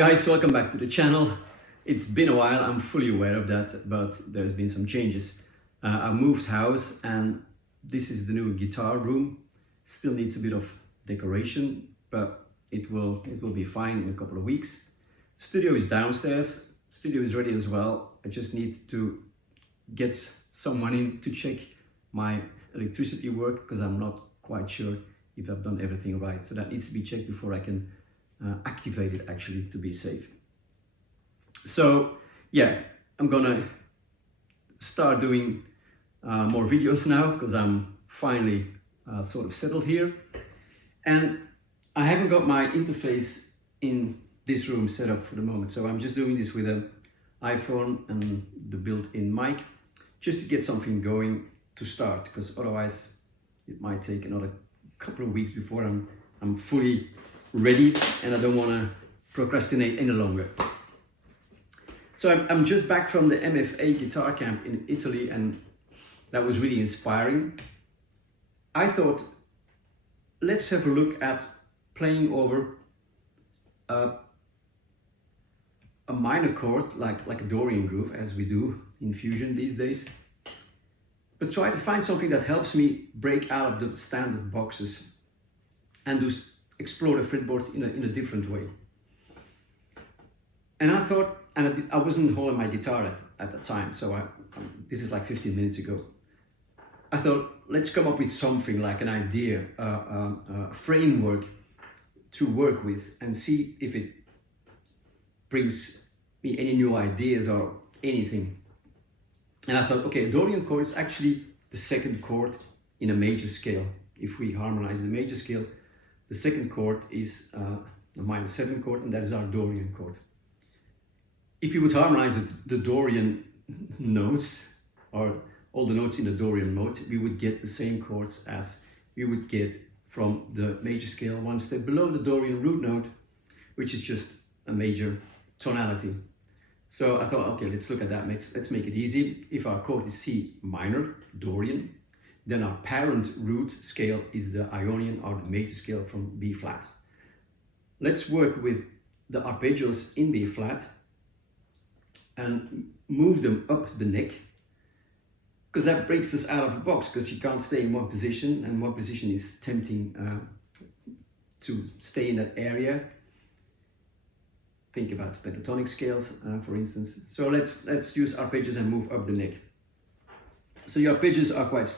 Guys, welcome back to the channel. It's been a while, I'm fully aware of that, but there's been some changes. I moved house and this is the new guitar room. Still needs a bit of decoration, but it will be fine in a couple of weeks. Studio is downstairs, studio is ready as well. I just need to get someone in to check my electricity work because I'm not quite sure if I've done everything right. So that needs to be checked before I can activate it actually, to be safe. So yeah, I'm gonna start doing more videos now because I'm finally sort of settled here, and I haven't got my interface in this room set up for the moment, so I'm just doing this with an iPhone and the built-in mic just to get something going to start, because otherwise it might take another couple of weeks before I'm fully ready, and I don't want to procrastinate any longer. So I'm just back from the MFA guitar camp in Italy, and that was really inspiring. I thought, let's have a look at playing over a minor chord like a Dorian groove, as we do in fusion these days, but try to find something that helps me break out of the standard boxes and explore the fretboard in a different way. And I thought, and I wasn't holding my guitar at the time, so this is like 15 minutes ago. I thought, let's come up with something like an idea, a framework to work with, and see if it brings me any new ideas or anything. And I thought, okay, Dorian chord is actually the second chord in a major scale. If we harmonize the major scale, the second chord is a minor 7 chord, and that is our Dorian chord. If you would harmonize the Dorian notes, or all the notes in the Dorian mode, we would get the same chords as we would get from the major scale one step below the Dorian root note, which is just a major tonality. So I thought, okay, let's look at that. Let's make it easy. If our chord is C minor, Dorian, then our parent root scale is the Ionian, or the major scale from B flat. Let's work with the arpeggios in B flat and move them up the neck, because that breaks us out of the box, because you can't stay in one position, and one position is tempting to stay in that area. Think about the pentatonic scales, for instance. So let's use arpeggios and move up the neck. So your arpeggios are quite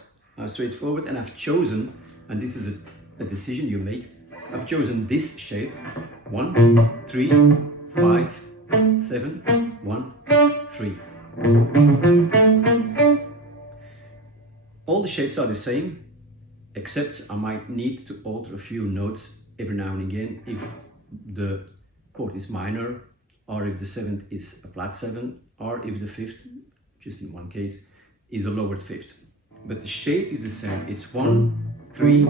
straightforward, and I've chosen, and this is a decision you make, I've chosen this shape: 1, 3, 5, 7, 1, 3. All the shapes are the same, except I might need to alter a few notes every now and again if the chord is minor, or if the 7th is a flat 7, or if the 5th, just in one case, is a lowered 5th. But the shape is the same. It's 1, 3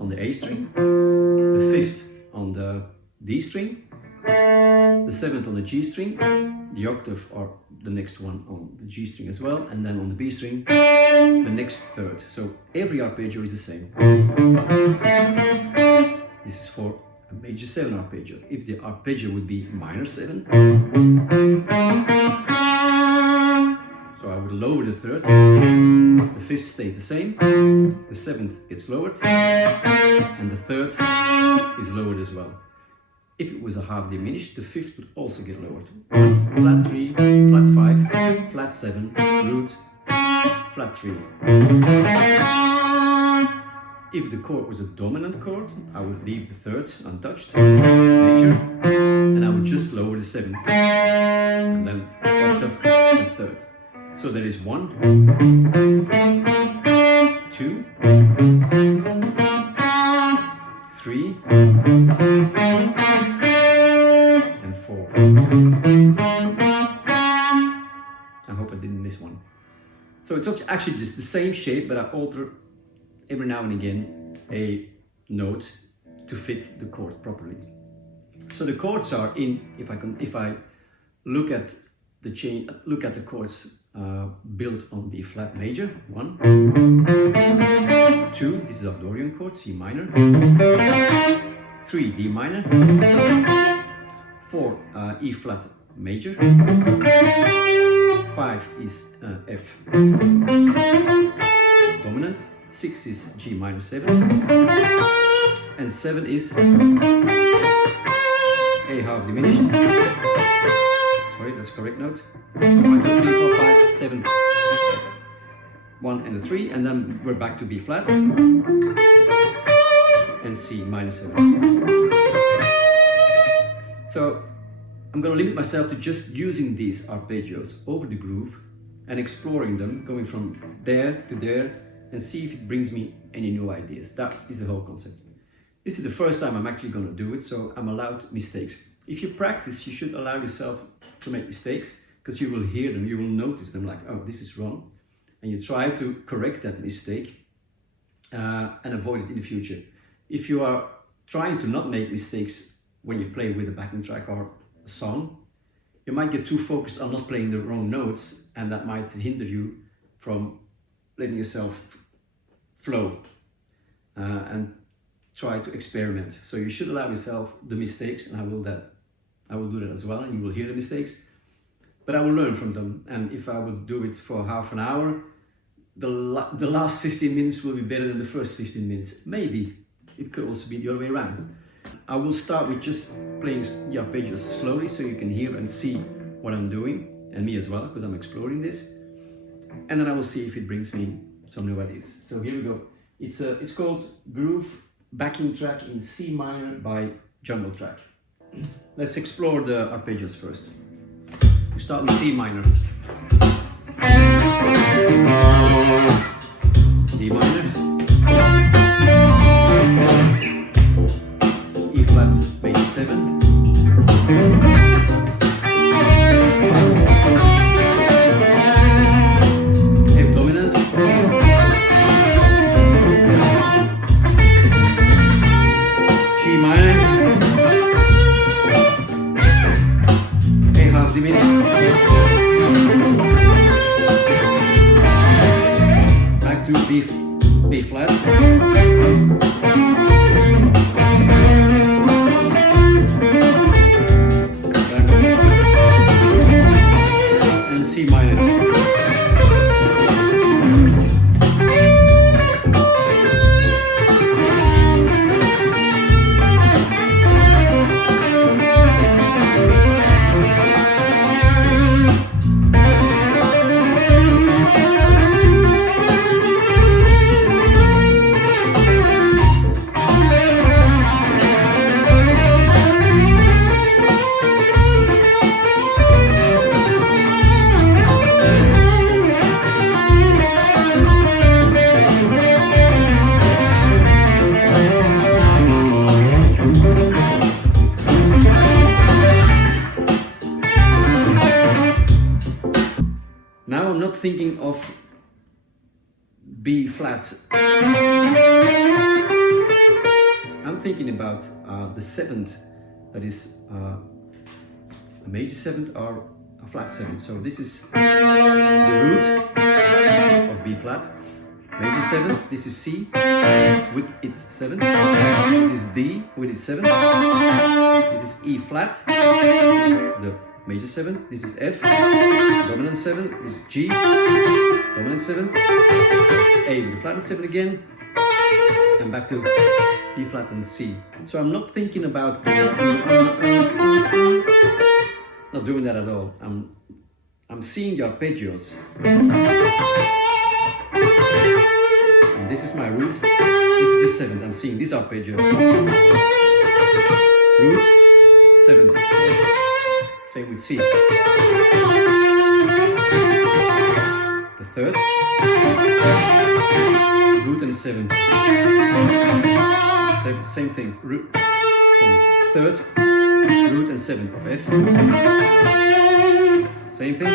on the A string, the 5th on the D string, the 7th on the G string, the octave or the next one on the G string as well, and then on the B string, the next third. So every arpeggio is the same. This is for a major 7 arpeggio. If the arpeggio would be minor 7, so I would lower the third, the 5th stays the same, the 7th gets lowered, and the 3rd is lowered as well. If it was a half diminished, the 5th would also get lowered. Flat 3, flat 5, flat 7, root, flat 3. If the chord was a dominant chord, I would leave the 3rd untouched, major, and I would just lower the 7th, and then octave and 3rd. So there is 1, 2, 3, and 4. I hope I didn't miss one. So it's actually just the same shape, but I alter every now and again a note to fit the chord properly. So the chords are in, if I look at the chords built on B flat major, 1, 2, this is our Dorian chord, C minor, 3, D minor, 4 E flat major, 5 is F dominant, 6 is G minor 7, and 7 is A half diminished. Sorry, that's correct note. 1, 2, 3, 4, 5, 7. 1 and a 3, and then we're back to B flat and C minor 7. So I'm going to limit myself to just using these arpeggios over the groove and exploring them, going from there to there, and see if it brings me any new ideas. That is the whole concept. This is the first time I'm actually going to do it, so I'm allowed mistakes. If you practice, you should allow yourself to make mistakes, because you will hear them, you will notice them, like, oh, this is wrong. And you try to correct that mistake and avoid it in the future. If you are trying to not make mistakes when you play with a backing track or a song, you might get too focused on not playing the wrong notes, and that might hinder you from letting yourself flow and try to experiment. So you should allow yourself the mistakes, and I will do that as well, and you will hear the mistakes. But I will learn from them, and if I would do it for half an hour, the last 15 minutes will be better than the first 15 minutes. Maybe. It could also be the other way around. I will start with just playing the arpeggios slowly, so you can hear and see what I'm doing, and me as well, because I'm exploring this. And then I will see if it brings me some new ideas. So here we go. It's called Groove Backing Track in C minor by Jungle Track. Let's explore the arpeggios first. We start with C minor, D minor, E flat major 7, F dominant, G minor, A half diminished, back to B flat, and C minor. Now I'm not thinking of B flat. I'm thinking about the 7th, that is a major 7th or a flat 7th. So this is the root of B flat, major 7th. This is C with its 7th. This is D with its 7th. This is E flat, the major 7th. This is F, dominant 7th. This is G, dominant 7th. A with the flattened 7 again, and back to B flat and C. So I'm not thinking about not doing that at all. I'm seeing the arpeggios, and this is my root. This is the 7th. I'm seeing this arpeggio. Root, 7th. Same with C. The 3rd, root and 7th. Same things. Root, sorry, 3rd, root and 7th of F. Same thing.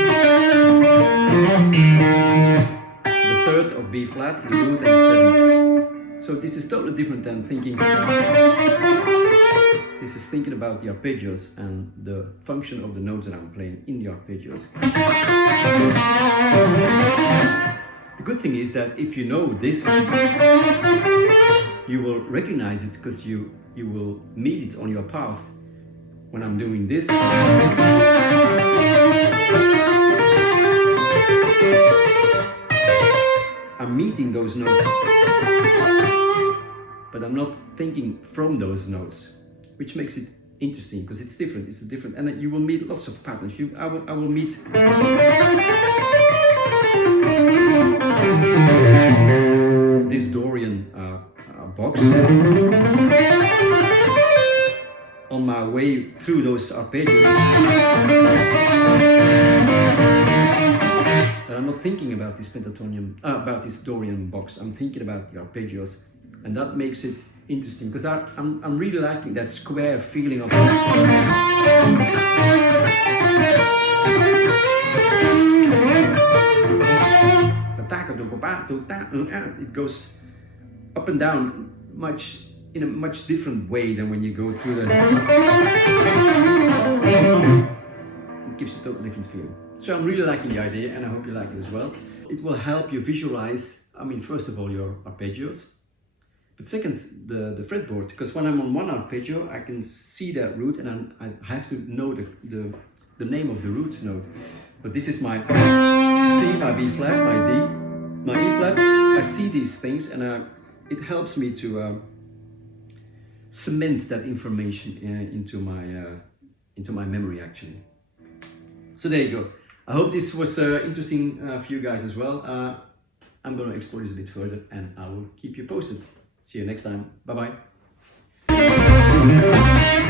The 3rd of B flat, the root and 7th. So this is totally different than thinking. This is thinking about the arpeggios and the function of the notes that I'm playing in the arpeggios. The good thing is that if you know this, you will recognize it, because you will meet it on your path when I'm doing this, I'm meeting those notes, but I'm not thinking from those notes, which makes it interesting because it's different. It's a different, and you will meet lots of patterns. I will meet this Dorian box on my way through those arpeggios. But I'm not thinking about this pentatonium, about this Dorian box. I'm thinking about the arpeggios, and that makes it interesting because I'm really liking that square feeling of it goes up and down in a much different way than when you go through the. It gives a totally different feeling. So I'm really liking the idea, and I hope you like it as well. It will help you visualize, I mean, first of all, your arpeggios, but second, the fretboard, because when I'm on one arpeggio, I can see that root, and I have to know the name of the root note. But this is my C, my B flat, my D, my E flat. I see these things, and it helps me to cement that information into my memory, actually. So there you go. I hope this was interesting for you guys as well. I'm going to explore this a bit further, and I will keep you posted. See you next time. Bye bye.